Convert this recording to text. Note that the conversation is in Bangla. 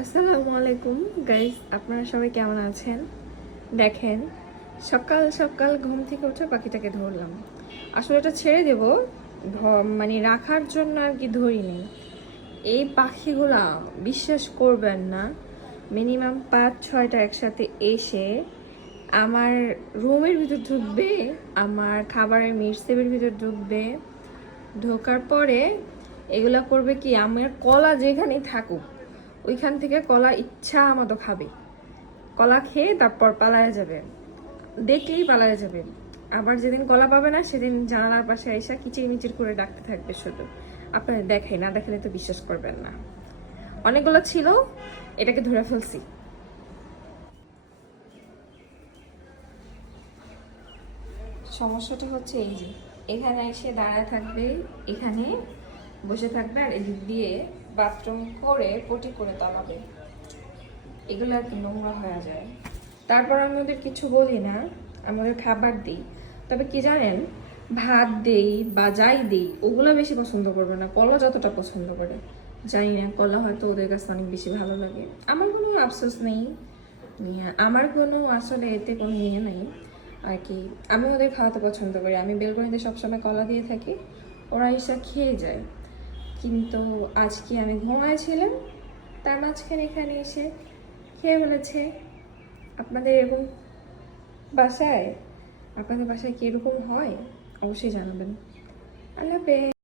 আসসালামু আলাইকুম গাইস, আপনারা সবাই কেমন আছেন? দেখেন, সকাল সকাল ঘুম থেকে উঠে পাখিটাকে ধরলাম। আসলে এটা ছেড়ে দেব, মানে রাখার জন্য আর কি ধরিনি। এই পাখিগুলা বিশ্বাস করবেন না, মিনিমাম 5-6টা একসাথে এসে আমার রুমের ভিতর ঢুকবে, আমার খাবারের মিক্সের ভিতর ঢুকবে। ঢোকার পরে এগুলা করবে কি, আমার কলা যেখানেই থাকুক ওইখান থেকে কলা ইচ্ছা মতো খাবে। কলা খেয়ে তারপর পালায় যাবে, দেখলেই পালায় যাবে। আবার যেদিন কলা পাবে না সেদিন জানালার পাশে এসে কিচির মিচির করে ডাকতে থাকবে শুধু। আপনাদের দেখাই, না দেখালে তো বিশ্বাস করবেন না। অনেকগুলো ছিল, এটাকে ধরে ফেলছি। সমস্যাটা হচ্ছে এই যে, এখানে এসে দাঁড়ায় থাকবে, এখানে বসে থাকবে, আর এদিক দিয়ে বাথরুম করে পটি করে তলাবে। এগুলো আর কি নোংরা হয়ে যায়। তারপর আমি ওদের কিছু বলি না, আমি ওদের খাবার দিই। তবে কি জানেন, ভাত দেই বা যাই দিই ওগুলো বেশি পছন্দ করবে না, কলা যতটা পছন্দ করে। জানি না, কলা হয়তো ওদের কাছে অনেক বেশি ভালো লাগে। আমার কোনো আফসোস নেই, আমার কোনো আসলে এতে কোনো ইয়ে নেই আর কি। আমি ওদের খাওয়াতে পছন্দ করি, আমি বেলকনিতে সবসময় কলা দিয়ে থাকি, ওরা এসে খেয়ে যায়। কিন্তু আজকে আমি ঘুমাইছিলাম, তার মাঝখানে এখানে এসে খেয়ে ফেলেছে। আপনাদের এরকম বাসায়, আপনাদের বাসায় কি এরকম হয়? অবশ্যই জানাবেন। আল্লাহ হাফেজ।